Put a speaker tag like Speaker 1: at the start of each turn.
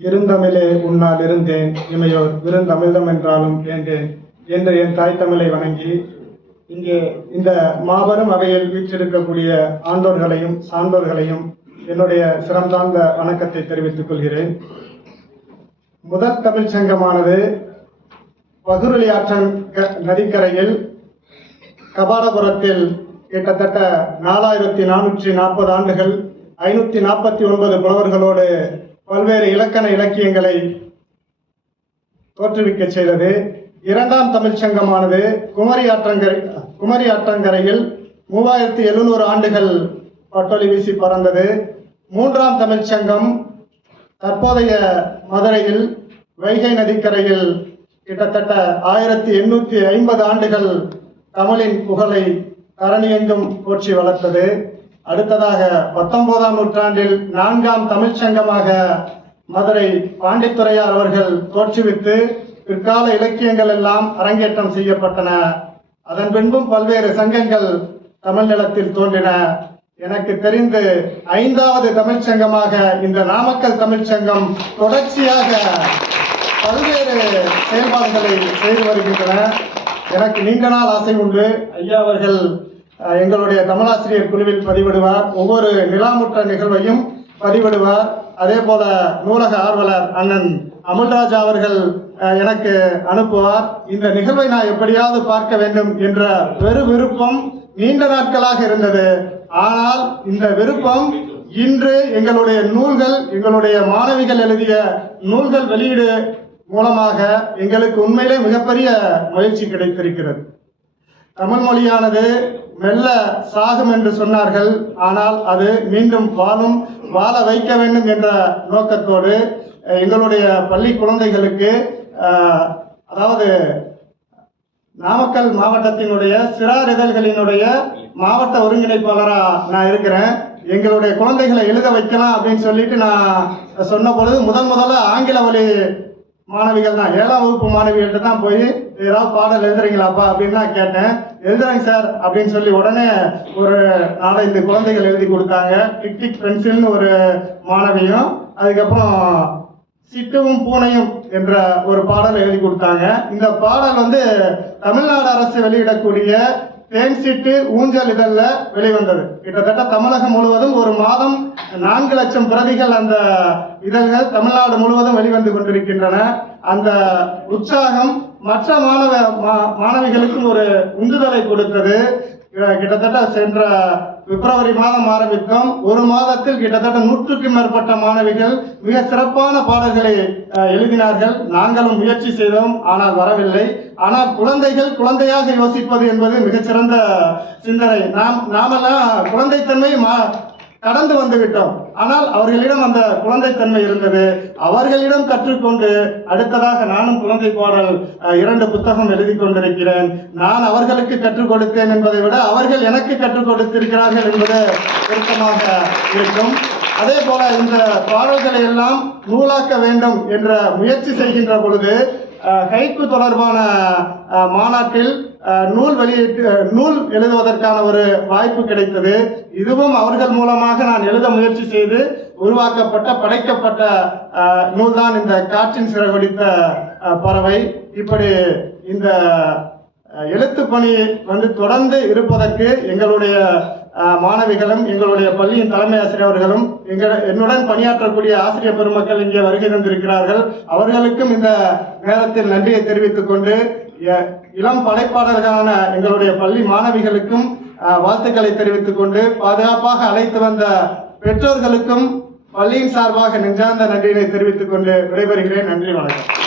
Speaker 1: இருந்தமிழே உன்னால் இருந்தேன். இமையோர் விருந்தமிழ்தம் என்றாலும் வேண்டேன் என்று என் தாய் தமிழை வணங்கி இங்கே இந்த மாபெரும் அவையில் வீற்றிருக்கக்கூடிய ஆண்டோர்களையும் சான்றோர்களையும் என்னுடைய சிரம் சார்ந்த வணக்கத்தை தெரிவித்துக் கொள்கிறேன். முதற் தமிழ்ச் சங்கமானது பகுருளி க- நதிக்கரையில் கபாலபுரத்தில் கிட்டத்தட்ட நாலாயிரத்தி நானூற்றி நாற்பது ஆண்டுகள் ஐநூற்றி நாற்பத்தி ஒன்பது புலவர்களோடு பல்வேறு இலக்கண இலக்கியங்களை தோற்றுவிக்க செய்தது. இரண்டாம் தமிழ்ச் சங்கமானது குமரி ஆற்றங்கரை குமரி ஆற்றங்கரையில் மூவாயிரத்தி எழுநூறு ஆண்டுகள் பட்டொலி வீசி பறந்தது. மூன்றாம் தமிழ்ச் சங்கம் தற்போதைய மதுரையில் வைகை நதிக்கரையில் கிட்டத்தட்ட ஆயிரத்தி எண்ணூற்றி ஐம்பது ஆண்டுகள் தமிழின் புகழை தரணியெங்கும் போற்றி வளர்த்தது. அடுத்ததாக பத்தொன்பதாம் நூற்றாண்டில் நான்காம் தமிழ்ச் சங்கமாக மதுரை பாண்டித்துரையார் அவர்கள் தோற்றுவித்து பிற்கால இலக்கியங்கள் எல்லாம் அரங்கேற்றம் செய்யப்பட்டன. அதன் பின்பும் பல்வேறு சங்கங்கள் தமிழ் நிலத்தில் தோன்றின. எனக்கு தெரிந்து ஐந்தாவது தமிழ்ச் சங்கமாக இந்த நாமக்கல் தமிழ்ச் சங்கம் தொடர்ச்சியாக பல்வேறு செயல்பாடுகளை செய்து வருகின்றன. எனக்கு நீண்ட நாள் ஆசை உண்டு. ஐயா அவர்கள் எங்களுடைய தமிழாசிரியர் குழுவில் பதிவிடுவார். ஒவ்வொரு நிலாமுற்ற நிகழ்வையும் பதிவிடுவார். அதே போல நூலக ஆர்வலர் அண்ணன் அமுல்ராஜா அவர்கள் எனக்கு அனுப்புவார். இந்த நிகழ்வை நான் எப்படியாவது பார்க்க வேண்டும் என்ற பெரு விருப்பம் நீண்ட நாட்களாக இருந்தது. ஆனால் இந்த விருப்பம் இன்று எங்களுடைய நூல்கள் எங்களுடைய மாணவிகள் எழுதிய நூல்கள் வெளியீடு மூலமாக எங்களுக்கு உண்மையிலே மிகப்பெரிய மகிழ்ச்சி கிடைத்திருக்கிறது. தமிழ் மொழியானது மெல்ல சாகும் என்று சொன்னார்கள். ஆனால் அது மீண்டும் வாழும் வாழ வைக்க வேண்டும் என்ற நோக்கத்தோடு எங்களுடைய பள்ளி குழந்தைகளுக்கு அதாவது நாமக்கல் மாவட்டத்தினுடைய சிறார் இதழ்களினுடைய மாவட்ட ஒருங்கிணைப்பாளராக நான் இருக்கிறேன். எங்களுடைய குழந்தைகளை எழுத வைக்கலாம் அப்படின்னு சொல்லிட்டு நான் சொன்ன பொழுது முதன் முதல்ல ஆங்கில வழி மாணவிகள் தான். ஏழாம் வகுப்பு மாணவிகள்கிட்ட தான் போய் ஏதாவது பாடல் எழுதுறீங்களாப்பா? அப்படின்னு நான் கேட்டேன். எழுதுறேங்க சார் அப்படின்னு சொல்லி உடனே ஒரு நாலஞ்சு குழந்தைகள் எழுதி கொடுத்தாங்க. டிக் டிக் பென்சில்னு ஒரு மாணவியும் அதுக்கப்புறம் சிட்டுவும் பூனையும் என்ற ஒரு பாடல் எழுதி கொடுத்தாங்க. இந்த பாடல் வந்து தமிழ்நாடு அரசு வெளியிடக்கூடிய தேன் சீட்டு ஊஞ்சல் இதழில் வெளிவந்தது. கிட்டத்தட்ட தமிழகம் முழுவதும் ஒரு மாதம் நான்கு லட்சம் பிரதிகள் அந்த இதழ்கள் தமிழ்நாடு முழுவதும் வெளிவந்து கொண்டிருக்கின்றன. அந்த உற்சாகம் மற்ற மாணவ மா- மாணவிகளுக்கும் ஒரு உந்துதலை கொடுத்தது. கிட்டத்தட்ட சென்ற பிப்ரவரி மாதம் ஆரம்பித்தோம் ஒரு மாதத்தில் கிட்டத்தட்ட நூற்றுக்கும் மேற்பட்ட மாணவிகள் மிக சிறப்பான பாடல்களை எழுதினார்கள். நாங்களும் முயற்சி செய்தோம் ஆனால் வரவில்லை. ஆனால் குழந்தைகள் குழந்தையாக யோசிப்பது என்பது மிகச்சிறந்த சிந்தனை. நாம் நாமெல்லாம் குழந்தைத்தன்மை மா- கடந்து வந்து விட்டோம் ஆனால் அவர்களிடம் அந்த குழந்தைத்தன்மை இருந்தது. அவர்களிடம் கற்றுக்கொண்டு அடுத்ததாக நானும் குழந்தை பாடல் இரண்டு புத்தகம் எழுதி கொண்டிருக்கிறேன். நான் அவர்களுக்கு கற்றுக் கொடுத்தேன் என்பதை விட அவர்கள் எனக்கு கற்றுக் கொடுத்திருக்கிறார்கள் என்பது பொருத்தமாக இருக்கும். அதே போல இந்த பாடல்களை எல்லாம் நூலாக்க வேண்டும் என்ற முயற்சி செய்கின்ற பொழுது ஹைக்கு தொடர்பான மாநாட்டில் நூல் வெளியிட்டு நூல் எழுதுவதற்கான ஒரு வாய்ப்பு கிடைத்தது. இதுவும் அவர்கள் மூலமாக நான் எழுத முயற்சி செய்து உருவாக்கப்பட்ட படைக்கப்பட்ட நூல்தான் இந்த காற்றின் சிறகுடித்த பறவை. இப்படி இந்த எழுத்து பணி வந்து தொடர்ந்து இருப்பதற்கு எங்களுடைய மாணவிகளும் எங்களுடைய பள்ளியின் தலைமை ஆசிரியர்களும் எங்கள் என்னுடன் பணியாற்றக்கூடிய ஆசிரியர் பெருமக்கள் இங்கே வருகை தந்திருக்கிறார்கள். அவர்களுக்கும் இந்த நேரத்தில் நன்றியை தெரிவித்துக் கொண்டு இளம் படைப்பாளர்களான எங்களுடைய பள்ளி மாணவிகளுக்கும் வாழ்த்துக்களை தெரிவித்துக் கொண்டு பாதுகாப்பாக அழைத்து வந்த பெற்றோர்களுக்கும் பள்ளியின் சார்பாக நெஞ்சார்ந்த நன்றியினை தெரிவித்துக் கொண்டு விடைபெறுகிறேன். நன்றி வணக்கம்.